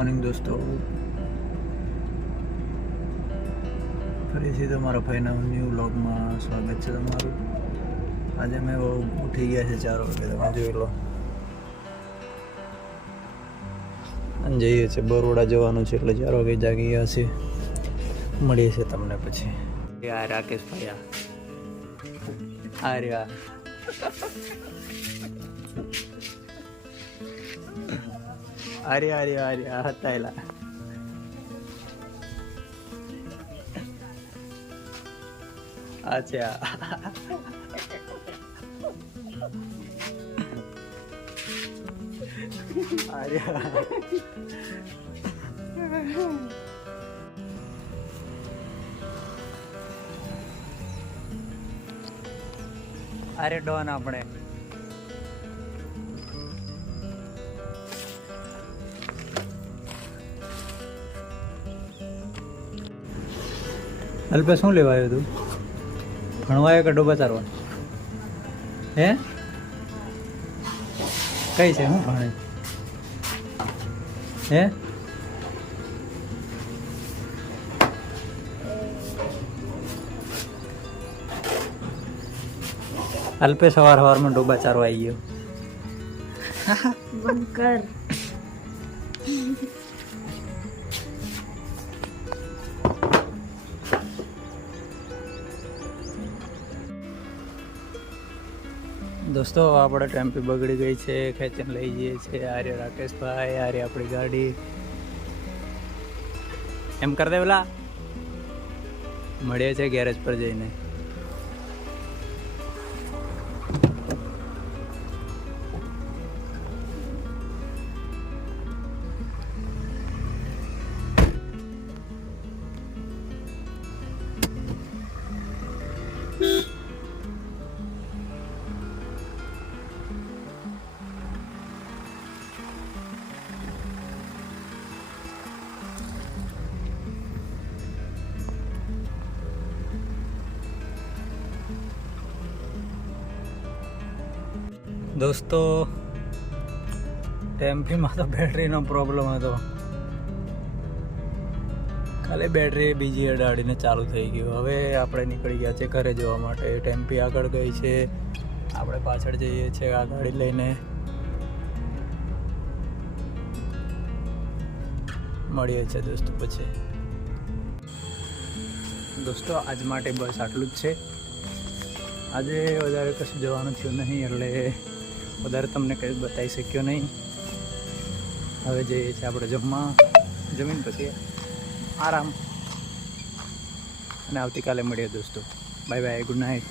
Morning દોસ્તો. ફરીથી તમારા ભાઈના ન્યૂ વ્લોગમાં સ્વાગત છે તમારું. આજે અમે ઉઠી ગયા છે ચાર વાગે, તમે જોઈ લો. જઈએ છીએ બરોડા જવાનું છે એટલે ચાર વાગે જાગી ગયા છે મળીએ છીએ તમને પછી. આ રાકેશભાઈ આ રહ્યા. અરે અરે અરે હતા એલા અચ્છા અરે અરે ડોન આપણે અલ્પે શું લેવા આવ્યો તું આવ્યો કે ડોબા ચારવા હે? કઈ છે? હું ભણે? હે? અલ્પે સવાર સવારમાં ડોબા ચારવા આવી ગયો. બંધ દોસ્તો આપણે ટેમ્પી બગડી ગઈ છે, ખેંચીને લઈ જઈએ છીએ આર્ય રાકેશભાઈ, આર્ય આપણી ગાડી. એમ કર દે પેલા. મળીએ છે ગેરેજ પર જઈને. દોસ્તો ટેમ્પીમાં તો બેટરીનો પ્રોબ્લેમ હતો. ખાલી બેટરી બીજી અડાડીને ચાલુ થઈ ગયું. હવે આપણે નીકળી ગયા છે ઘરે જવા માટે. ટેમ્પી આગળ ગઈ છે. આપણે પાછળ જઈએ છીએ આ ગાડી લઈને. મળીએ છીએ દોસ્તો પછી. દોસ્તો, આજ માટે બસ આટલું જ છે. આજે વધારે કશું જવાનું થયું નહીં, એટલે વધારે તમને કંઈ બતાવી શક્યો નહીં. હવે જઈએ છીએ આપણે જમવા. જમીન પછી આરામ. અને આવતીકાલે મળીએ દોસ્તો. Bye bye good night